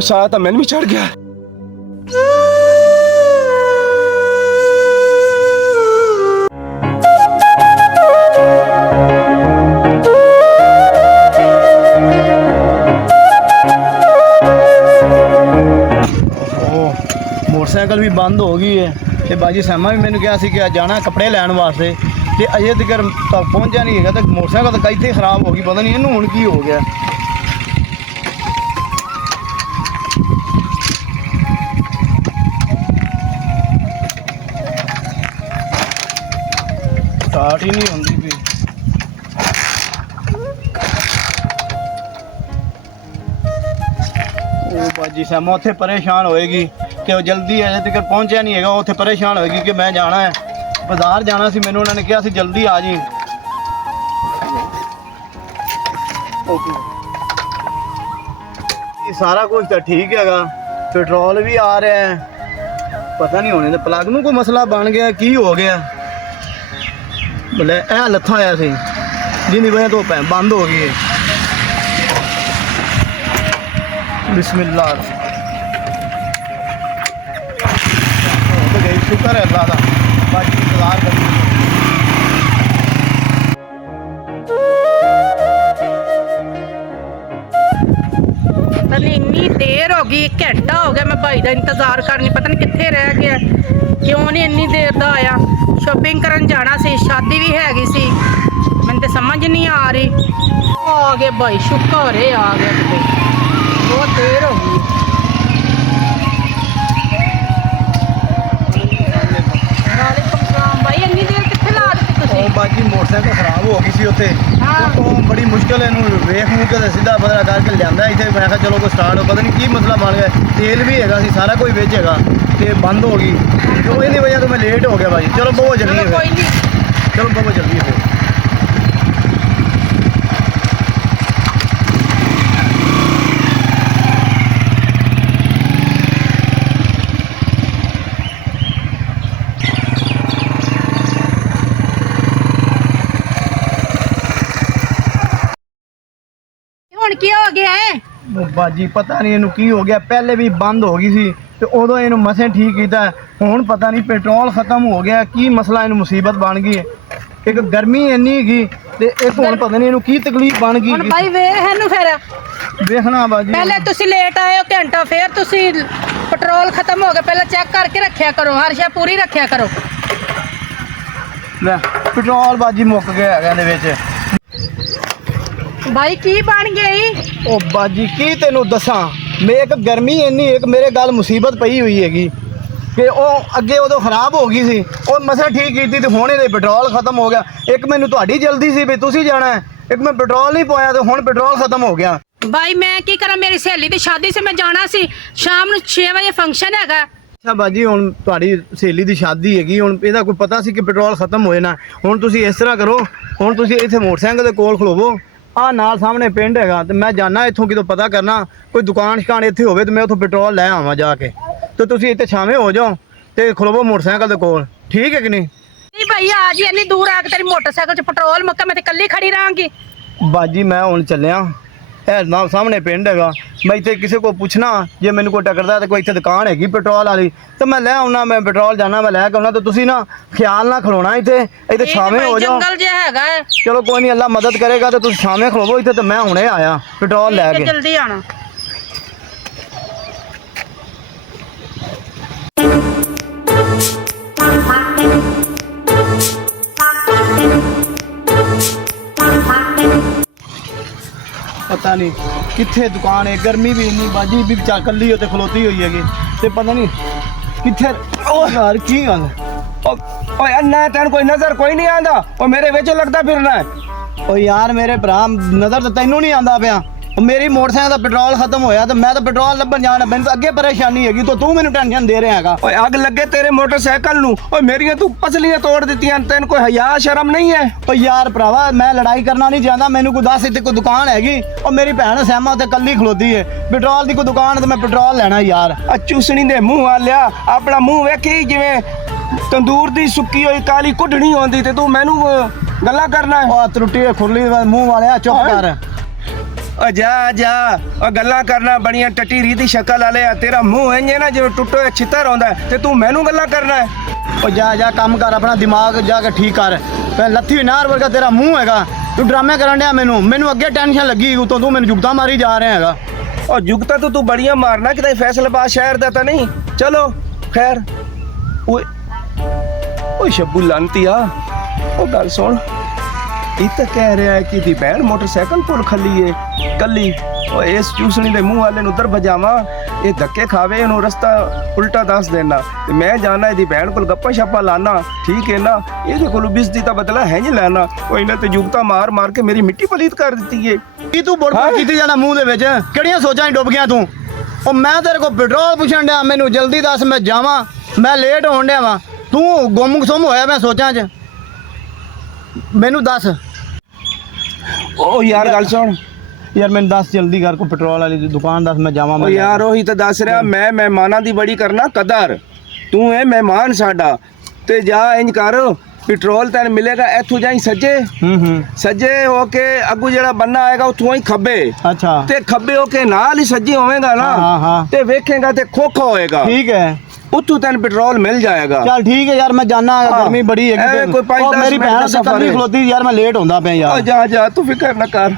नशा आया था, मैंने भी चढ़ गया। मोटरसाइकिल भी बंद हो गई है तो बाजी सामा भी मैंने कहा कि जाना कपड़े लैन वास्ते तो अजे तक पहुंचा नहीं है। तो मोटरसाइकिल तो इतने खराब हो गई, पता नहीं इनू हुण की हो गया। स्टार्ट ही नहीं होंदी पई। बाजी सामा उत्थे परेशान होएगी कि वो जल्दी अजे तक पहुंचा नहीं है। उत्थे परेशान होएगी कि मैं जाना है बाजार जाना सी, मैनू उन्होंने कहा सी जल्दी आ जी। सारा कुछ तो ठीक है, पेट्रोल भी आ रहा है, पता नहीं होने प्लग नूं कोई मसला बन गया की हो गया। बोले ए लत्था होया सी जिंदी वजह तो बंद हो गई है। बिस्मिल्लाह तो गई, शुक्र है अल्लाह का। बाकी इंतजार कर इन्नी देर हो गई, घंटा हो गया मैं भाई का इंतजार करनी, पता नहीं कितने रह गया, क्यों नहीं इन्नी देर का आया। शॉपिंग करन जाना सी, शादी भी हैगी सी, मैंने तो समझ नहीं आ रही। आ गए भाई, शुक्र है आ गया, कितने बहुत देर हो गई। भाई इन्नी देर कितने ला दी तुसीं? बाकी मोटरसाइकिल खराब हो गई सी उत्थे, तो बड़ी मुश्किल इनू वेख मूह के सीधा बदला करके लिया इतने। मैं चलो कोई स्टार्ट हो, पता नहीं की मसला बन गया। तेल भी है सी, सारा कुछ विच है तो बंद हो गई, तो इन्नी वजह तो मैं लेट हो गया भाई। चलो बहुत जल्दी है, चलो बहुत जल्दी है फिर। की हो गया है बाजी पता नहीं इनू की हो गया, पहले भी बंद हो गई सी तो उदों इनू मसे ठीक किया, हुण पता नहीं पेट्रोल खत्म हो गया की मसला, इनू मुसीबत बन गई है। एक गर्मी इन्नी हैगी ते एक हुण पता नहीं इनू की तकलीफ बन गई। भाई वेख इनू फिर देखना बाजी, पहले तुसी लेट आए हो घंटा, फिर तुसी पेट्रोल खत्म हो गया, पहले चेक करके रखिया करो, हर शे पूरी रखिया करो। ले पेट्रोल बाजी मुक गया है इहदे विच। भाई की बन गई? ओ बाजी की तेनू दसा, मैं एक गर्मी इन्नी, एक मेरे गल मुसीबत पई हुई हैगी कि ਉਹ ਅੱਗੇ ਉਦੋਂ ਖਰਾਬ ਹੋ ਗਈ ਸੀ, ਉਹ ਮਸਾ ਠੀਕ ਕੀਤੀ ਤੇ ਹੁਣ ਇਹਦੇ ਪੈਟਰੋਲ ਖਤਮ ਹੋ ਗਿਆ। ਇੱਕ ਮੈਨੂੰ ਤੁਹਾਡੀ ਜਲਦੀ ਸੀ ਵੀ ਤੁਸੀਂ ਜਾਣਾ ਹੈ, ਇੱਕ ਮੈਂ ਪੈਟਰੋਲ ਨਹੀਂ ਪਾਇਆ ਤੇ ਹੁਣ ਪੈਟਰੋਲ ਖਤਮ ਹੋ ਗਿਆ। भाई मैं की करा, मेरी सहेली की शादी से मैं जाना सी, शाम ਨੂੰ 6 ਵਜੇ फंक्शन हैगा। ਅੱਛਾ ਬਾਜੀ ਹੁਣ ਤੁਹਾਡੀ ਸਹੇਲੀ ਦੀ ਸ਼ਾਦੀ ਹੈਗੀ, ਹੁਣ ਇਹਦਾ ਕੋਈ ਪਤਾ ਸੀ ਕਿ ਪੈਟਰੋਲ ਖਤਮ ਹੋਏ ਨਾ। ਹੁਣ ਤੁਸੀਂ ਇਸ ਤਰ੍ਹਾਂ ਕਰੋ, ਹੁਣ ਤੁਸੀਂ ਇੱਥੇ ਮੋਟਰਸਾਈਕਲ ਦੇ ਕੋਲ ਖਲੋਵੋ, ਆ ਨਾਲ ਸਾਹਮਣੇ ਪਿੰਡ ਹੈਗਾ ਤੇ ਮੈਂ ਜਾਣਾ ਇੱਥੋਂ ਕਿਤੋਂ ਪਤਾ ਕਰਨਾ ਕੋਈ ਦੁਕਾਨ ਸ਼ਕਾਨ ਇੱਥੇ ਹੋਵੇ ਤੇ ਮੈਂ ਉੱਥੋਂ ਪੈਟਰੋਲ ਲੈ ਆਵਾਂ ਜਾ ਕੇ। ਤੇ ਤੁਸੀਂ ਇੱਥੇ ਛਾਵੇਂ ਹੋ ਜਾਓ ਤੇ ਖਲੋਵੋ ਮੋਟਰਸਾਈਕਲ ਦੇ ਕੋਲ, ਠੀਕ ਹੈ ਕਿ ਨਹੀਂ? नहीं भाई आ जी, इन्नी दूर आके तेरी मोटरसाइकिल च पेट्रोल मुक्का, मैं तो कल्ली खड़ी रहांगी। ਬਾਜੀ ਮੈਂ ਹੁਣ ਚੱਲਿਆ, ਇਹ ਨਾਲ ਸਾਹਮਣੇ ਪਿੰਡ ਹੈਗਾ, ਮੈਂ ਇੱਥੇ ਕਿਸੇ ਕੋ ਪੁੱਛਣਾ ਜੇ ਮੈਨੂੰ ਕੋਈ ਟੱਕਰਦਾ ਤੇ ਕੋਈ ਇੱਥੇ ਦੁਕਾਨ ਹੈਗੀ ਪੈਟਰੋਲ ਵਾਲੀ ਤੇ ਮੈਂ ਲੈ ਆਉਣਾ, ਮੈਂ ਪੈਟਰੋਲ ਜਾਣਾ ਮੈਂ ਲੈ ਕੇ ਆਉਣਾ। ਤੇ ਤੁਸੀਂ ਨਾ ਖਿਆਲ ਨਾਲ ਖਲੋਣਾ ਇੱਥੇ ਛਾਵੇਂ ਹੋ ਜਾਓ। जंगल जे हैगा है, ਚਲੋ ਕੋਈ ਨਹੀਂ, ਅੱਲਾ ਮਦਦ ਕਰੇਗਾ। ਤੇ ਤੁਸੀਂ ਛਾਵੇਂ ਖਲੋਵੋ ਇੱਥੇ ਤੇ ਮੈਂ ਹੁਣੇ ਆਇਆ ਪੈਟਰੋਲ ਲੈ ਕੇ। जल्दी आना। पता नहीं कितने दुकान है, गर्मी भी इन्नी, बाजी भी कली होते खलोती हुई हैगी ते पता नहीं कितने। ओ यार की गल ओए अन्ना तेन कोई नजर कोई नहीं आंदा, ओ मेरे विच लगदा फिरना है। ओ यार मेरे भरा नजर तो तैनू नहीं आंदा पिया, मेरी मोटरसाइकिल का पेट्रोल खत्म होया तो मैं तो पेट्रोल लभन जाना, मैंने तो अगे परेशानी हैगी तो तू मैनू टेंशन दे रहा हैगा। ओए अग लगे तेरे मोटरसाइकिल नू, ओए मेरियां तू पसलियां तोड़ दित्तियां, तेन कोई हया शर्म नहीं है? ओ यार भरावा मैं लड़ाई करना नहीं चाहता, मैनू कोई दस इत्थे कोई दुकान हैगी, और मेरी भैन सहमा ते कल्ली खलोती है, पेट्रोल की कोई दुकान है तो मैं पेट्रोल लेना यार। चूसनी दे मुंह वालिया, अपना मुंह वेखी जिवें तंदूर दी सुक्की होई काली कुडनी होंदी ते तू मैनू गल्लां करना है। ओ त्रुटी खुरली मुंह वाले चुप कर। ਓ ਜਾ ਓ ਗੱਲਾਂ ਕਰਨਾ ਬੜੀਆਂ ਟੱਟੀ ਰੀ ਦੀ ਸ਼ਕਲ ਵਾਲੇ ਆ ਤੇਰਾ ਮੂੰਹ ਇੰਜ ਹੈ ਨਾ ਜਿਵੇਂ ਟੁੱਟੋ ਹੋਇਆ ਛਿੱਤਰ ਆਉਂਦਾ ਤੇ ਤੂੰ ਮੈਨੂੰ ਗੱਲਾਂ ਕਰਨਾ ਹੈ ਉਹ ਜਾ ਕੰਮ ਕਰ ਆਪਣਾ ਦਿਮਾਗ ਜਾ ਕੇ ਠੀਕ ਕਰ ਪੈ ਲੱਥੀ ਨਾਰ ਵਰਗਾ ਤੇਰਾ ਮੂੰਹ ਹੈਗਾ ਤੂੰ ਡਰਾਮੇ ਕਰਨ ਡਿਆ ਮੈਨੂੰ ਅੱਗੇ ਟੈਨਸ਼ਨ ਲੱਗੀ ਉਤੋਂ ਤੂੰ ਮੈਨੂੰ ਜੁਗਤਾ ਮਾਰੀ ਜਾ ਰਿਹਾ ਹੈਗਾ ਓ ਜੁਗਤਾ ਤੂੰ ਬੜੀਆਂ ਮਾਰਨਾ ਕਿਤੇ ਫੈਸਲਾਬਾਦ ਸ਼ਹਿਰ ਦਾ ਤਾਂ ਨਹੀਂ ਚਲੋ ਖੈਰ ਓਏ ਸ਼ੱਬੂ ਲਾਂਤੀਆ ਉਹ ਗੱਲ ਸੁਣ ਇਹ ਤਾਂ ਕਹਿ ਰਿਹਾ ਹੈ ਕਿ ਦੀ ਭੈਣ ਮੋਟਰਸਾਈਕਲ ਕੋਲ ਖੱਲੀ ਏ ਕੱਲੀ ਓ ਇਸ ਚੂਸਣੀ ਦੇ ਮੂੰਹ ਵਾਲੇ ਨੂੰ ਉਧਰ ਭਜਾਵਾਂ ਇਹ ਧੱਕੇ ਖਾਵੇ ਇਹਨੂੰ ਰਸਤਾ ਉਲਟਾ ਦੱਸ ਦੇਣਾ ਤੇ ਮੈਂ ਜਾਣਾ ਇਹਦੀ ਭੈਣ ਕੋਲ ਗੱਪਾਂ ਛਾਪਾਂ ਲਾਣਾ ਠੀਕ ਹੈ ਨਾ ਇਹਦੇ ਕੋਲ ਬਿਜਲੀ ਦਾ ਬਦਲਾ ਹੈ ਨਹੀਂ ਲੈਣਾ ਉਹ ਇਹਨਾਂ ਤੇ ਜੁਗਤਾ ਮਾਰ ਕੇ ਮੇਰੀ ਮਿੱਟੀ ਪਲੀਤ ਕਰ ਦਿੱਤੀ ਏ ਕੀ ਤੂੰ ਬੜਬੜ ਕੀਤੀ ਜਾਣਾ ਮੂੰਹ ਦੇ ਵਿੱਚ ਕਿਹੜੀਆਂ ਸੋਚਾਂ 'ਚ ਡੁੱਬ ਗਿਆ ਤੂੰ ਉਹ ਮੈਂ ਤੇਰੇ ਕੋਲ ਪੈਟਰੋਲ ਪੁੱਛਣ ਡਿਆ ਮੈਨੂੰ ਜਲਦੀ ਦੱਸ ਮੈਂ ਜਾਵਾਂ ਮੈਂ ਲੇਟ ਹੋਣ ਡਿਆ ਵਾਂ ਤੂੰ ਗੁੰਮ ਹੋਇਆ ਮੈਂ ਸੋਚਾਂ 'ਚ ਮੈਨੂੰ ਦੱਸ ਓ ਯਾਰ ਗੱਲ ਸੁਣ ਯਾਰ ਮੈਨੂੰ ਦੱਸ ਜਲਦੀ ਕਰ ਕੋ ਪੈਟਰੋਲ ਵਾਲੀ ਦੁਕਾਨ ਦੱਸ ਮੈਂ ਜਾਵਾਂ ਓ ਯਾਰ ਉਹੀ ਤਾਂ ਦੱਸ ਰਿਹਾ ਮੈਂ ਮਹਿਮਾਨਾਂ ਦੀ ਬੜੀ ਕਰਨਾ ਕਦਰ ਤੂੰ ਇਹ ਮਹਿਮਾਨ ਸਾਡਾ ਤੇ ਜਾ ਇੰਜ ਕਰ ਪੈਟਰੋਲ ਤੈਨੂੰ ਮਿਲੇਗਾ ਇੱਥੋਂ ਜਾਈ ਸੱਜੇ ਸੱਜੇ ਹੋ ਕੇ ਅੱਗੂ ਜਿਹੜਾ ਬੰਨਾ ਆਏਗਾ ਉੱਥੋਂ ਹੀ ਖੱਬੇ ਅੱਛਾ ਤੇ ਖੱਬੇ ਹੋ ਕੇ ਨਾਲ ਹੀ ਸੱਜੇ ਹੋਵੇਗਾ ਨਾ ਹਾਂ ਤੇ ਵੇਖੇਗਾ ਤੇ ਖੋਖਾ ਹੋਏਗਾ ਠੀਕ ਹੈ ਉੱਥੋਂ ਤੈਨੂੰ ਪੈਟਰੋਲ ਮਿਲ ਜਾਏਗਾ ਚੱਲ ਠੀਕ ਹੈ ਯਾਰ ਮੈਂ ਜਾਣਾ ਗਰਮੀ ਬੜੀ ਹੈਗੀ ਕੋਈ 5-10 ਮੇਰੀ ਭੈਣ ਤੇ ਕੱਲੀ ਖਲੋਤੀ ਯਾਰ ਮੈਂ ਲੇਟ ਹੁੰਦਾ ਪਿਆ ਯਾਰ ਜਾ ਤੂੰ ਫਿਕਰ ਨਾ ਕਰ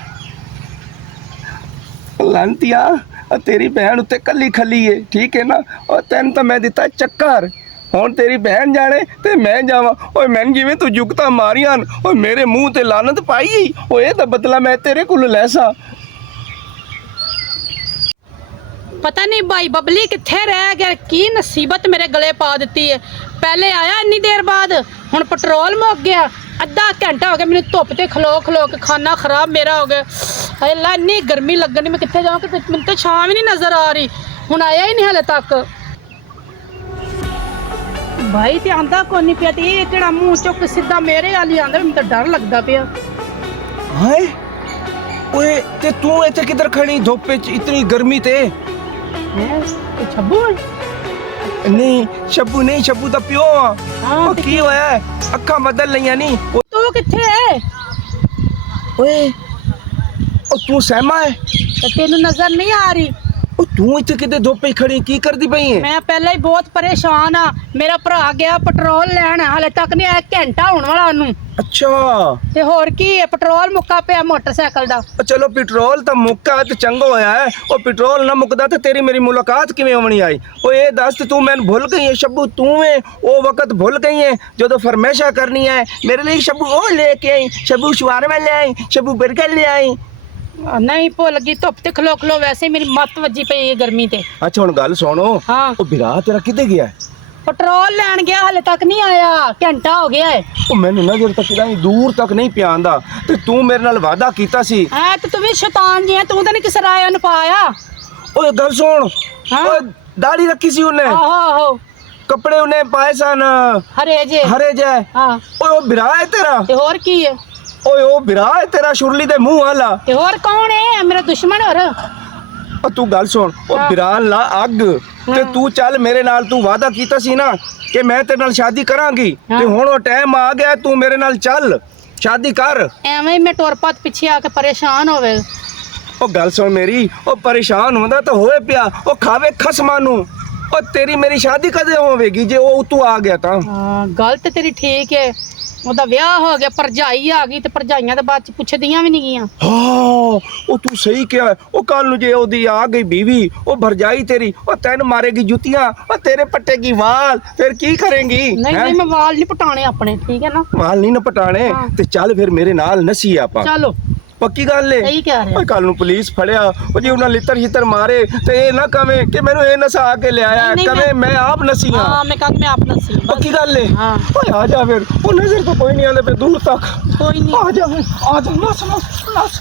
ਲਾਂਤੀਆ ਤੇਰੀ ਭੈਣ ਉੱਤੇ ਕੱਲੀ ਖੱਲੀ ਏ ਠੀਕ ਹੈ ਨਾ ਉਹ ਤੈਨੂੰ ਤਾਂ ਮੈਂ ਦਿੱਤਾ ਚੱਕਰ ਹੁਣ ਤੇਰੀ ਭੈਣ ਜਾਣੇ ਤੇ ਮੈਂ ਜਾਵਾਂ ਓਏ ਮੈਨੂੰ ਜਿਵੇਂ ਤੂੰ ਜੁਗਤਾ ਮਾਰੀਆਂ ਓਏ ਮੇਰੇ ਮੂੰਹ ਤੇ ਲਾਨਤ ਪਾਈ ਓਏ ਇਹ ਤਾਂ ਬਦਲਾ ਮੈਂ ਤੇਰੇ ਕੋਲ ਲੈਸਾ ਪਤਾ ਨਹੀਂ ਭਾਈ ਬਬਲੀ ਕਿੱਥੇ ਰਹਿ ਗਿਆ ਕੀ ਨਸੀਬਤ ਮੇਰੇ ਗਲੇ ਪਾ ਦਿੱਤੀ ਹੈ ਪਹਿਲੇ ਆਇਆ ਇੰਨੀ ਦੇਰ ਬਾਅਦ ਹੁਣ ਪੈਟਰੋਲ ਮੁੱਕ ਗਿਆ ਅੱਧਾ ਘੰਟਾ ਹੋ ਗਿਆ ਮੈਨੂੰ ਧੁੱਪ ਤੇ ਖਲੋ ਕੇ ਖਾਣਾ ਖਰਾਬ ਮੇਰਾ ਹੋ ਗਿਆ ਹਾਏ ਲਾ ਇੰਨੀ ਗਰਮੀ ਲੱਗਣੀ ਮੈਂ ਕਿੱਥੇ ਜਾਵਾਂ ਕਿ ਮੈਨੂੰ ਤਾਂ ਛਾਂ ਵੀ ਨਹੀਂ ਨਜ਼ਰ ਆ ਰਹੀ ਹੁਣ ਆਇਆ ਹੀ ਨਹੀਂ ਹਲੇ ਤੱਕ ਭਾਈ ਤੇ ਆਂਦਾ ਕੋਈ ਨਹੀਂ ਪਿਆ ਤੇ ਇਹ ਕਿਹੜਾ ਮੂੰਹ ਚੁੱਕ ਸਿੱਧਾ ਮੇਰੇ ਵਾਲੀ ਆਂਦਾ ਮੈਨੂੰ ਤਾਂ ਡਰ ਲੱਗਦਾ ਪਿਆ ਹਾਏ ਓਏ ਤੇ ਤੂੰ ਇੱਥੇ ਕਿੱਧਰ ਖੜੀ ਧੁੱਪ ਵਿੱਚ ਇਤਨੀ ਗਰਮੀ ਤੇ ਇਹ ਛੱਬੂ ਨਹੀਂ ਸ਼ੱਬੂ ਦਾ ਪਿਓ ਆ ਉਹ ਕੀ ਹੋਇਆ ਅੱਖਾਂ ਬਦਲ ਲਈਆਂ ਨਹੀਂ ਤੂੰ ਕਿੱਥੇ ਹੈ ਓਏ ਉਹ ਤੂੰ ਸਹਿਮਾ ਹੈ ਤੇ ਤੈਨੂੰ ਨਜ਼ਰ ਨਹੀਂ ਆ ਰਹੀ ਉਹ ਤੂੰ ਇੱਥੇ ਕਿਤੇ ਧੁੱਪੇ ਖੜੀ ਕੀ ਕਰਦੀ ਪਈ ਹੈ ਮੈਂ ਪਹਿਲਾਂ ਹੀ ਬਹੁਤ ਪਰੇਸ਼ਾਨ ਆ ਮੇਰਾ ਭਰਾ ਗਿਆ ਪੈਟਰੋਲ ਲੈਣ ਹਾਲੇ ਤੱਕ ਨਹੀਂ ਆਇਆ ਘੰਟਾ ਹੋਣ ਵਾਲਾ ਉਹਨੂੰ ਅੱਛਾ ਤੇ ਹੋਰ ਕੀ ਹੈ ਪੈਟਰੋਲ ਮੁੱਕਾ ਪਿਆ ਮੋਟਰਸਾਈਕਲ ਦਾ ਉਹ ਚਲੋ ਪੈਟਰੋਲ ਤਾਂ ਮੁੱਕਾ ਤੇ ਚੰਗਾ ਹੋਇਆ ਹੈ ਉਹ ਪੈਟਰੋਲ ਨਾ ਮੁੱਕਦਾ ਤੇ ਤੇਰੀ ਮੇਰੀ ਮੁਲਾਕਾਤ ਕਿਵੇਂ ਹੋਣੀ ਆਈ ਉਹ ਇਹ ਦੱਸ ਤੂੰ ਮੈਨੂੰ ਭੁੱਲ ਗਈ ਹੈ ਸ਼ੱਬੂ ਤੂੰ ਹੈ ਉਹ ਵਕਤ ਭੁੱਲ ਗਈ ਹੈ ਜਦੋਂ ਫਰਮਾਇਸ਼ਾਂ ਕਰਨੀ ਹੈ ਮੇਰੇ ਲਈ ਸ਼ੱਬੂ ਉਹ ਲੈ ਕੇ ਆਈ ਸ਼ੱਬੂ ਸ਼ਵਾਰਮਾ ਲੈ ਆਈ ਸ਼ੱਬੂ ਬਰਗਰ ਲੈ ਆਈ ਨਹੀਂ ਭੁੱਲ ਗਈ ਧੁੱਪ ਤੇ ਖਲੋ ਵੈਸੇ ਮੇਰੀ ਮੱਤ ਵੱਜੀ ਪਈ ਹੈ ਗਰਮੀ ਤੇ ਅੱਛਾ ਹੁਣ ਗੱਲ ਸੁਣੋ ਹਾਂ ਉਹ ਬਿਰਾ ਤੇਰਾ ਕਿੱਥੇ ਗਿਆ ਪੈਟਰੋਲ ਲੈਣ ਗਿਆ ਹਲੇ ਤੱਕ ਨਹੀਂ ਆਇਆ ਘੰਟਾ ਹੋ ਗਿਆ ਹੈ ਉਹ ਮੈਨੂੰ ਨਜ਼ਰ ਤੱਕ ਨਹੀਂ ਦੂਰ ਤੱਕ ਨਹੀਂ ਪਿਆਂਦਾ ਤੇ ਤੂੰ ਮੇਰੇ ਨਾਲ ਵਾਅਦਾ ਕੀਤਾ ਸੀ ਐ ਤੇ ਤੂੰ ਵੀ ਸ਼ੈਤਾਨ ਜੀ ਹੈ ਤੂੰ ਤਾਂ ਨਹੀਂ ਕਿਸ ਰਾਇਆ ਨੂੰ ਪਾਇਆ ਓਏ ਗੱਲ ਸੁਣ ਹਾਂ? ਓਏ ਦਾੜੀ ਰੱਖੀ ਸੀ ਉਹਨੇ ਆਹੋ ਕੱਪੜੇ ਉਹਨੇ ਪਾਏ ਸਨ ਹਰੇ ਜੇ ਹਾਂ ਓਏ ਉਹ ਬਿਰਾ ਹੈ ਤੇਰਾ ਤੇ ਹੋਰ ਕੀ ਹੈ ਓਏ ਉਹ ਬਿਰਾ ਹੈ ਤੇਰਾ ਸ਼ੁਰਲੀ ਦੇ ਮੂੰਹ ਵਾਲਾ ਤੇ ਹੋਰ ਕੌਣ ਹੈ ਮੇਰਾ ਦੁਸ਼ਮਣ ਹੋਰ ਉਹ ਤੂੰ ਗੱਲ ਸੁਣ ਉਹ ਬਿਰਾਨ ਲਾ ਅੱਗ ਤੇ ਤੂੰ ਚੱਲ ਮੇਰੇ ਨਾਲ ਤੂੰ ਵਾਅਦਾ ਕੀਤਾ ਸੀ ਨਾ ਕਿ ਮੈਂ ਤੇਰੇ ਨਾਲ ਸ਼ਾਦੀ ਕਰਾਂਗੀ ਤੇ ਹੁਣ ਉਹ ਟਾਈਮ ਆ ਗਿਆ ਤੂੰ ਮੇਰੇ ਨਾਲ ਚੱਲ ਸ਼ਾਦੀ ਕਰ ਐਵੇਂ ਹੀ ਮੈਂ ਟੁਰਪਤ ਪਿੱਛੇ ਆ ਕੇ ਪਰੇਸ਼ਾਨ ਹੋਵੇ ਉਹ ਗੱਲ ਸੁਣ ਮੇਰੀ ਉਹ ਪਰੇਸ਼ਾਨ ਹੁੰਦਾ ਤਾਂ ਹੋਏ ਪਿਆ ਉਹ ਖਾਵੇ ਖਸਮਾਂ ਨੂੰ ਉਹ ਤੇਰੀ ਮੇਰੀ ਸ਼ਾਦੀ ਕਦੇ ਹੋਵੇਗੀ ਜੇ ਉਹ ਤੂੰ ਆ ਗਿਆ ਤਾਂ ਹਾਂ ਗੱਲ ਤੇ ਤੇਰੀ ਠੀਕ ਹੈ ਉਹਦਾ ਵਿਆਹ ਹੋ ਗਿਆ ਭਰਜਾਈ ਆ ਗਈ ਤੇ ਭਰਜਾਈਆਂ ਦੇ ਬਾਅਦ ਚ ਪੁੱਛਦੀਆਂ ਵੀ ਨਹੀਂ ਗਈਆਂ ਹਾਂ ਉਹ ਤੂੰ ਸਹੀ ਕਿਹਾ ਉਹ ਕੱਲ ਨੂੰ ਜੇ ਉਹਦੀ ਆ ਗਈ ਬੀਵੀ ਉਹ ਭਰਜਾਈ ਤੇਰੀ ਉਹ ਤੈਨੂੰ ਮਾਰੇਗੀ ਜੁੱਤੀਆਂ ਉਹ ਤੇਰੇ ਪੱਟੇਗੀ ਵਾਲ ਫਿਰ ਕੀ ਕਰੇਂਗੀ ਨਹੀਂ ਮੈਂ ਵਾਲ ਨਹੀਂ ਪਟਾਣੇ ਆਪਣੇ ਠੀਕ ਹੈ ਨਾ ਵਾਲ ਨਹੀਂ ਨਾ ਪਟਾਣੇ ਤੇ ਚੱਲ ਫਿਰ ਮੇਰੇ ਨਾਲ ਨਸੀ ਆਪਾਂ ਚਲੋ ਪੱਕੀ ਗੱਲ ਏ ਸਹੀ ਕਹਿ ਰਿਹਾ ਓਏ ਕੱਲ ਨੂੰ ਪੁਲਿਸ ਫੜਿਆ ਉਹ ਜੇ ਉਹਨਾਂ ਲਿੱਤਰ ਮਾਰੇ ਤੇ ਇਹ ਨਾ ਕਵੇਂ ਕਿ ਮੈਨੂੰ ਇਹ ਨਸਾ ਆ ਕੇ ਲਿਆਇਆ ਕਵੇਂ ਮੈਂ ਆਪ ਨਸੀ ਹਾਂ ਮੈਂ ਕਹਿੰਦਾ ਮੈਂ ਆਪ ਨਸੀ ਪੱਕੀ ਗੱਲ ਏ ਹਾਂ ਓਏ ਆ ਜਾ ਫਿਰ ਉਹ ਨਜ਼ਰ ਤਾਂ ਕੋਈ ਨਹੀਂ ਆਲੇ ਪੇ ਦੂਰ ਤੱਕ ਕੋਈ ਨਹੀਂ ਆ ਜਾ ਨਸ ਉਹ ਨਸ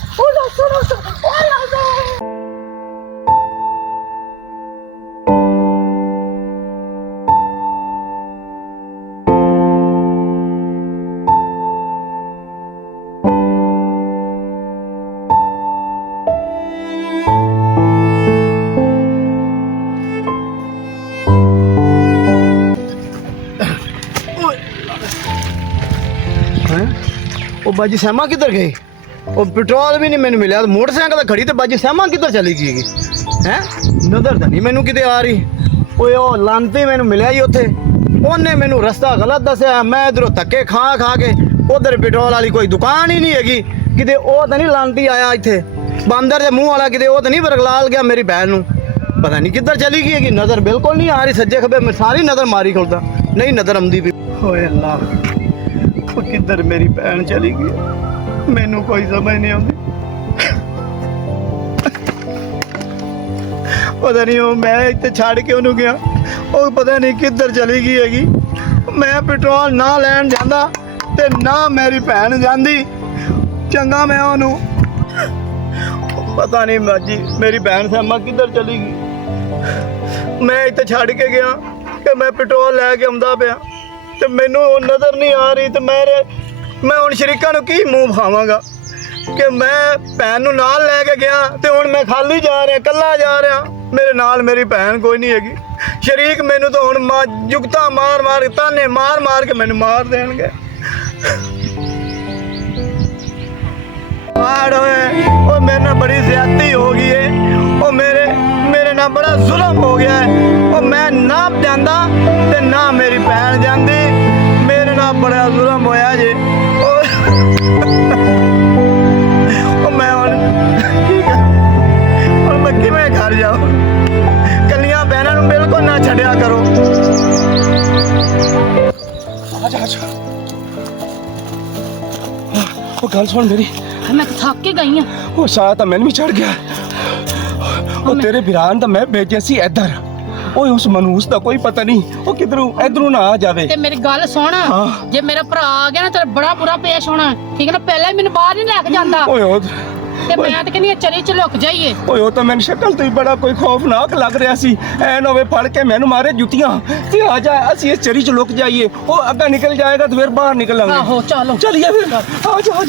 ਉਹ ਬਾਜੀ ਸਹਿਮਾ ਕਿੱਧਰ ਗਏ ਉਹ ਪੈਟਰੋਲ ਵੀ ਨਹੀਂ ਮੈਨੂੰ ਮਿਲਿਆ, ਮੋਟਰਸਾਈਕਲ ਤਾਂ ਖੜੀ ਤੇ ਬਾਜੀ ਸਹਿਮਾ ਕਿੱਧਰ ਚਲੀ ਗਈ ਹੈਗੀ ਹੈ? ਨਜ਼ਰ ਤਾਂ ਨਹੀਂ ਮੈਨੂੰ ਕਿਤੇ ਆ ਰਹੀ। ਓਏ ਉਹ ਲਾਂਤੀ ਮੈਨੂੰ ਮਿਲਿਆ ਜੀ ਉੱਥੇ, ਉਹਨੇ ਮੈਨੂੰ ਰਸਤਾ ਗਲਤ ਦੱਸਿਆ। ਮੈਂ ਇਧਰੋਂ ਧੱਕੇ ਖਾ ਕੇ ਉਧਰ ਪੈਟਰੋਲ ਵਾਲੀ ਕੋਈ ਦੁਕਾਨ ਹੀ ਨਹੀਂ ਹੈਗੀ ਕਿਤੇ। ਉਹ ਤਾਂ ਨਹੀਂ ਲਾਂਤੀ ਆਇਆ ਇੱਥੇ ਬਾਂਦਰ ਦੇ ਮੂੰਹ ਵਾਲਾ ਕਿਤੇ, ਉਹ ਤਾਂ ਨਹੀਂ ਬਰਗਲਾਲ ਗਿਆ ਮੇਰੀ ਭੈਣ ਨੂੰ। ਪਤਾ ਨਹੀਂ ਕਿੱਧਰ ਚਲੀ ਗਈ ਹੈਗੀ, ਨਜ਼ਰ ਬਿਲਕੁਲ ਨਹੀਂ ਆ ਰਹੀ ਸੱਜੇ ਖੱਬੇ। ਮੈਂ ਸਾਰੀ ਨਜ਼ਰ ਮਾਰੀ ਖੁੱਲਦਾ ਨਹੀਂ ਨਜ਼ਰ ਆਉਂਦੀ ਵੀ। ਓਏ ਅੱਲਾ, ਉਹ ਕਿੱਧਰ ਮੇਰੀ ਭੈਣ ਚਲੀ ਗਈ ਮੈਨੂੰ ਕੋਈ ਸਮਝ ਨਹੀਂ ਆਉਂਦੀ। ਪਤਾ ਨਹੀਂ ਉਹ ਮੈਂ ਇੱਥੇ ਛੱਡ ਕੇ ਉਹਨੂੰ ਗਿਆ, ਉਹ ਪਤਾ ਨਹੀਂ ਕਿੱਧਰ ਚਲੀ ਗਈ ਹੈਗੀ। ਮੈਂ ਪੈਟਰੋਲ ਨਾ ਲੈਣ ਜਾਂਦਾ ਤੇ ਨਾ ਮੇਰੀ ਭੈਣ ਜਾਂਦੀ। ਚੰਗਾ ਮੈਂ ਉਹਨੂੰ ਪਤਾ ਨਹੀਂ ਬਾਜੀ ਮੇਰੀ ਭੈਣ ਸੈਮਾ ਕਿੱਧਰ ਚਲੀ ਗਈ। ਮੈਂ ਇੱਥੇ ਛੱਡ ਕੇ ਗਿਆ ਕਿ ਮੈਂ ਪੈਟਰੋਲ ਲੈ ਕੇ ਆਉਂਦਾ ਪਿਆ ਤੇ ਮੈਨੂੰ ਉਹ ਨਜ਼ਰ ਨਹੀਂ ਆ ਰਹੀ। ਤੇ ਮੈਂ ਹੁਣ ਸ਼ਰੀਕਾਂ ਨੂੰ ਕੀ ਮੂੰਹ ਵਿਖਾਵਾਂਗਾ ਕਿ ਮੈਂ ਭੈਣ ਨੂੰ ਨਾਲ ਲੈ ਕੇ ਗਿਆ ਤੇ ਹੁਣ ਮੈਂ ਖਾਲੀ ਜਾ ਰਿਹਾ, ਇਕੱਲਾ ਜਾ ਰਿਹਾ। ਮੇਰੇ ਨਾਲ ਮੇਰੀ ਭੈਣ ਕੋਈ ਨਹੀਂ ਹੈਗੀ। ਸ਼ਰੀਕ ਮੈਨੂੰ ਤਾਂ ਹੁਣ ਜੁਗਤਾ ਮਾਰ ਤਾਨੇ ਮਾਰ ਕੇ ਮੈਨੂੰ ਮਾਰ ਦੇਣਗੇ। ਉਹ ਮੇਰੇ ਨਾਲ ਬੜੀ ਜ਼ਿਆਦਤੀ ਹੋ ਗਈ ਹੈ। ਉਹ ਮੇਰੇ ਨਾਲ ਬੜਾ ਜ਼ੁਲਮ ਹੋ ਗਿਆ ਹੈ। ਉਹ ਮੈਂ ਨਾ ਜਾਂਦਾ ਤੇ ਨਾ ਮੇਰੀ ਭੈਣ ਜਾਂਦੀ। ਮੇਰੇ ਨਾਲ ਬੜਾ ਜ਼ੁਲਮ ਹੋਇਆ ਜੇ। ਉਹ ਮੈਂ ਹੁਣ ਕੀ ਕਰਾਂ, ਹੁਣ ਮੈਂ ਕਿਵੇਂ ਘਰ ਜਾਵਾਂ? ਕੱਲੀਆਂ ਭੈਣਾਂ ਨੂੰ ਬਿਲਕੁਲ ਨਾ ਛੱਡਿਆ ਕਰੋ। ਆ ਜਾ ਉਹ ਗੱਲ ਸੁਣ ਮੇਰੀ। ਮੈਂ ਤਾਂ ਥੱਕ ਕੇ ਗਈ ਆ। ਉਹ ਸਾਹ ਤਾਂ ਮੈਨੂੰ ਵੀ ਚੜ ਗਿਆ। ਉਹ ਤੇਰੇ ਵੀਰਾਨ ਤਾਂ ਮੈਂ ਭੇਜਿਆ ਸੀ ਇੱਧਰ। ਓਏ ਉਸ ਮਨੂਸ ਦਾ ਕੋਈ ਪਤਾ ਨਹੀਂ ਉਹ ਇਧਰੋਂ ਨਾ ਆ ਜਾਵੇ। ਤੇ ਮੇਰੀ ਗੱਲ ਸੁਣ, ਜੇ ਮੇਰਾ ਭਰਾ ਆ ਗਿਆ ਨਾ ਤੇਰਾ ਬੜਾ ਬੁਰਾ ਪੇਸ਼ ਹੋਣਾ, ਠੀਕ ਹੈ ਨਾ? ਪਹਿਲਾਂ ਹੀ ਮੈਨੂੰ ਬਾਹਰ ਨਹੀਂ ਲੈ ਕੇ ਜਾਂਦਾ। ਓਏ ਤੇ ਮੈਂ ਤਾਂ ਕਹਿੰਦੀ ਚਰੀ ਚ ਲੁਕ ਜਾਈਏ। ਓਏ ਉਹ ਤਾਂ ਮੈਨੂੰ ਸ਼ਕਲ ਤੋਂ ਹੀ ਬੜਾ ਕੋਈ ਖੌਫਨਾਕ ਲੱਗ ਰਿਹਾ ਸੀ। ਐਨ ਹੋਵੇ ਫੜ ਕੇ ਮੈਨੂੰ ਮਾਰੇ ਜੁੱਤੀਆਂ ਤੇ ਆ ਜਾ ਅਸੀਂ ਇਸ ਚਰੀ ਚ ਲੁਕ ਜਾਈਏ। ਉਹ ਅੱਗਾ ਨਿਕਲ ਜਾਏਗਾ ਤੇ ਫਿਰ ਬਾਹਰ ਨਿਕਲਾਂਗੇ। ਆਹੋ ਚਲੋ ਚਲਿਏ ਫਿਰ। ਆ ਜਾ